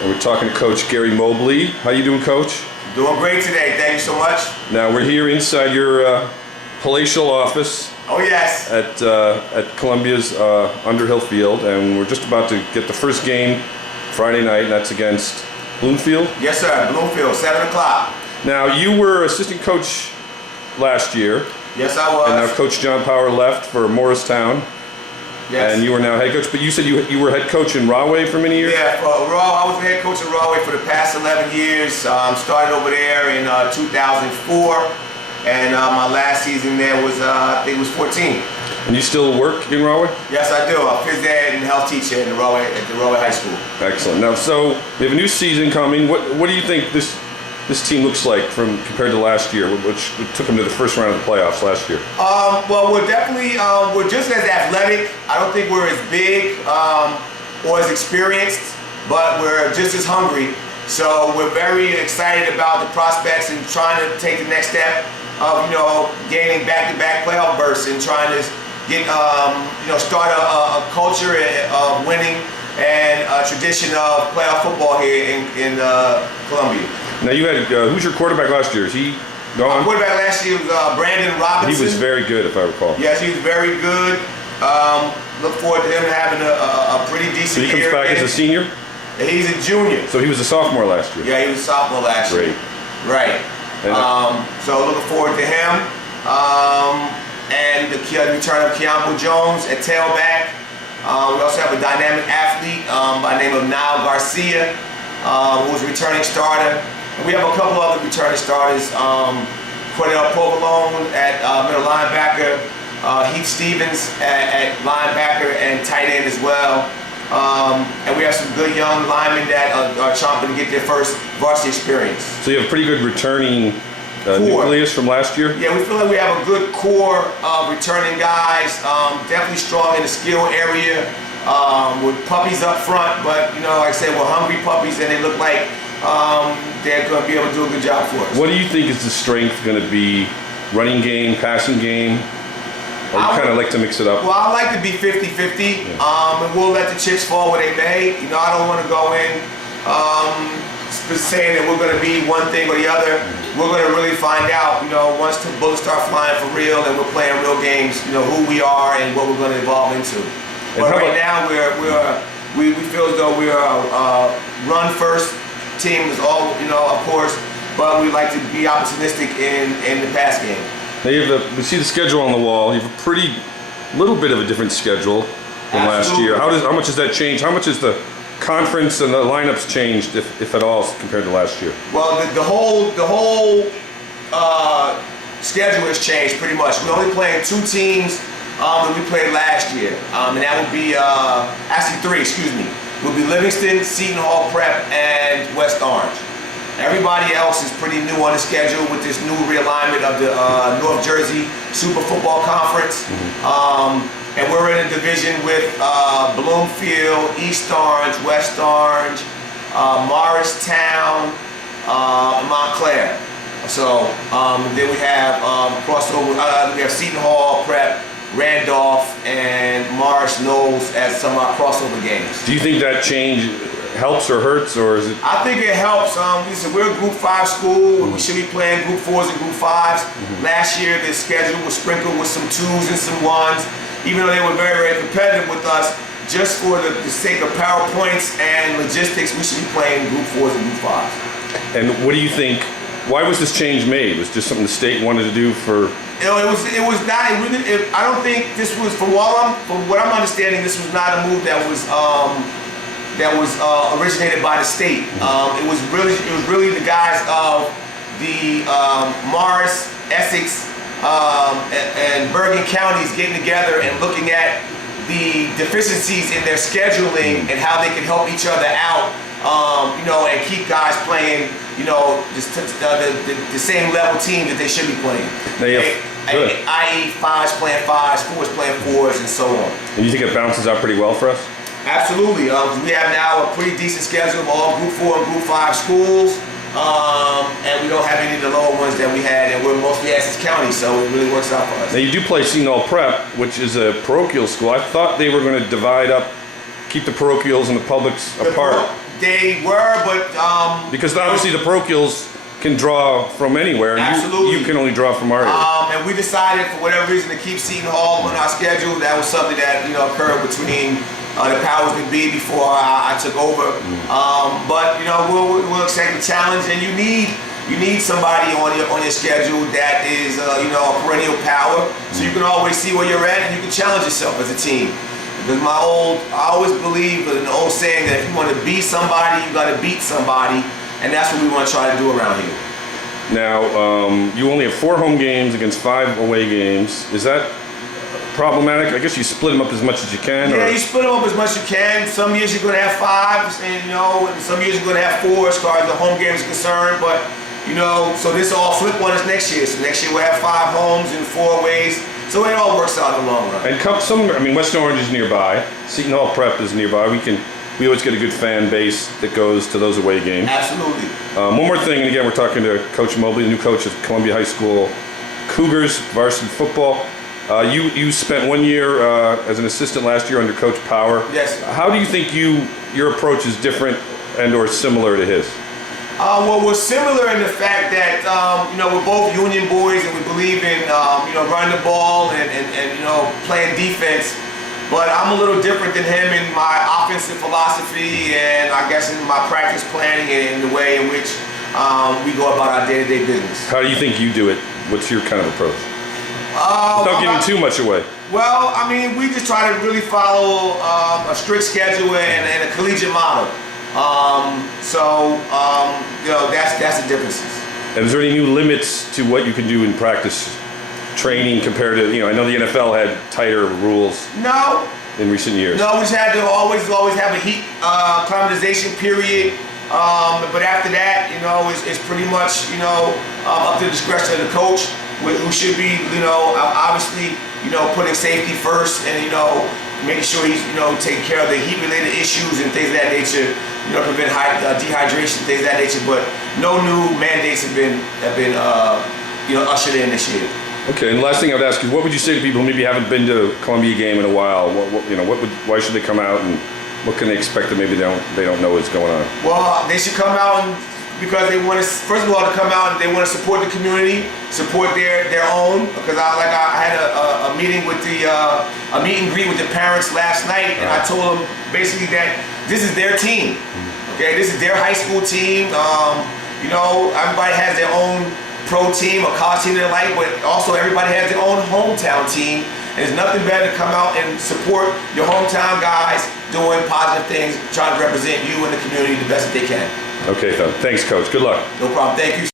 and we're talking to Coach Gary Mobley. How you doing, Coach? Doing great today. Thank you so much. Now we're here inside your palatial office. Oh yes. At Columbia's Underhill Field, and we're just about to get the first game Friday night, and that's against Bloomfield. Yes, sir. Bloomfield, 7 o'clock. Now you were assistant coach last year. Yes, I was. And now Coach John Power left for Morristown. Yes. And you are now head coach, but you said you were head coach in Rahway for many years? Yeah, I was the head coach in Rahway for the past 11 years. Started over there in 2004, and my last season there was, I think it was 14. And you still work in Rahway? Yes, I do. I'm phys ed and health teacher at the Rahway High School. Excellent. Now, so we have a new season coming. What do you think this team looks like compared to last year, which took them to the first round of the playoffs last year? Well, we're definitely we're just as athletic. I don't think we're as big or as experienced, but we're just as hungry. So we're very excited about the prospects and trying to take the next step of gaining back-to-back playoff berths and trying to get start a culture of winning and a tradition of playoff football here in Columbia. Now you had who's your quarterback last year? Is he gone? Quarterback last year was Brandon Robinson. He was very good, if I recall. Yes, he was very good. Look forward to him having a pretty decent year. So he comes back as a senior? He's a junior. So he was a sophomore last year? Yeah, he was a sophomore last year. Great. Right. So looking forward to him. And the return of Keanu Jones at tailback. We also have a dynamic athlete by the name of Niall Garcia, who's a returning starter. And we have a couple other returning starters. Cordell Provolone at middle linebacker, Heath Stevens at linebacker and tight end as well. And we have some good young linemen that are chomping to get their first varsity experience. So you have a pretty good returning nucleus from last year? Yeah, we feel like we have a good core of returning guys, definitely strong in the skill area, with puppies up front, but like I said, we're hungry puppies and they look like they're going to be able to do a good job for us. What do you think is the strength going to be? Running game, passing game? Or you kind of like to mix it up? Well, I like to be 50-50, and we'll let the chips fall where they may. I don't want to go in saying that we're going to be one thing or the other. We're going to really find out, once the bullets start flying for real and we're playing real games, who we are and what we're going to evolve into. But right now, we feel as though we're a run-first team, is all, of course, but we like to be opportunistic in the pass game. Now you have we see the schedule on the wall. You have a pretty little bit of a different schedule from last year. How much has that changed? How much has the conference and the lineups changed, if at all, compared to last year? Well, the whole schedule has changed pretty much. We're only playing 2 teams that we played last year, and that would be actually 3. Excuse me. It would be Livingston, Seton Hall Prep, and West Orange. Everybody else is pretty new on the schedule with this new realignment of the North Jersey Super Football Conference. And we're in a division with Bloomfield, East Orange, West Orange, Morristown, and Montclair. So then we have crossover. We have Seton Hall Prep, Randolph, and Morris Knowles as some of our crossover games. Do you think that change helps or hurts, or is it? I think it helps. Listen, we're a Group 5 school. We should be playing Group 4s and Group 5s. Last year, the schedule was sprinkled with some 2s and some 1s, even though they were very, very competitive with us. Just for the sake of PowerPoints and logistics, we should be playing Group 4s and Group 5s. And what do you think? Why was this change made? Was it just something the state wanted to do for? It was not. I don't think this was, from what I'm understanding, this was not a move that was originated by the state. It was really the guys of the Morris, Essex, and Bergen counties getting together and looking at the deficiencies in their scheduling and how they can help each other out, and keep guys playing, the same level team that they should be playing. I.e. 5s playing 5s, 4s playing 4s, and so on. And you think it balances out pretty well for us? Absolutely. We have now a pretty decent schedule of all Group 4 and Group 5 schools, and we don't have any of the lower ones that we had, and we're mostly Essex County, so it really works out for us. Now you do play Seton Hall Prep, which is a parochial school. I thought they were going to divide up, keep the parochials and the publics apart. they were, but Because obviously the parochials can draw from anywhere. And Absolutely. You can only draw from our area. and we decided for whatever reason to keep Seton Hall on our schedule. That was something that occurred between the powers that be before I took over. But we'll accept the challenge, and you need somebody on your schedule that is a perennial power, so you can always see where you're at and you can challenge yourself as a team. Because I always believe in an old saying that if you want to be somebody, you got to beat somebody, and that's what we want to try to do around here. Now, you only have 4 home games against 5 away games. Is that problematic? I guess you split them up as much as you can. Yeah, you split them up as much as you can. Some years you're going to have 5, and some years you're going to have 4 as far as the home game is concerned. But so this will all flip on us next year. So next year we'll have 5 homes and 4 aways. So it all works out in the long run. And West Orange is nearby. Seton Hall Prep is nearby. We always get a good fan base that goes to those away games. Absolutely. One more thing, and again, we're talking to Coach Mobley, the new coach of Columbia High School Cougars varsity football. You spent 1 year as an assistant last year under Coach Power. Yes. How do you think your approach is different and/or similar to his? Well, we're similar in the fact that we're both Union boys, and we believe in running the ball and playing defense. But I'm a little different than him in my offensive philosophy, and I guess in my practice planning and in the way in which we go about our day-to-day business. How do you think you do it? What's your kind of approach? Without giving too much away. Well, I mean, we just try to really follow a strict schedule and a collegiate model. That's the differences. And is there any new limits to what you can do in practice training compared to, I know the NFL had tighter rules No. in recent years. No, we just had to always have a heat acclimatization period. But after that, it's pretty much, up to the discretion of the coach, who should be, obviously, putting safety first and, making sure he's, taking care of the heat-related issues and things of that nature, prevent dehydration, things of that nature. But no new mandates have been ushered in this year. Okay, and the last thing I would ask is, what would you say to people who maybe haven't been to a Columbia game in a while? Why should they come out, and what can they expect that maybe they don't know is going on? Well, they should come out because they want to. First of all, to come out and they want to support the community, support their own. Because I had a meeting with a meet and greet with the parents last night, and I told them basically that this is their team. Okay, this is their high school team. Everybody has their own pro team, a college team they like, but also everybody has their own hometown team. And there's nothing better to come out and support your hometown guys doing positive things, trying to represent you and the community the best that they can. Okay, thanks, Coach. Good luck. No problem. Thank you.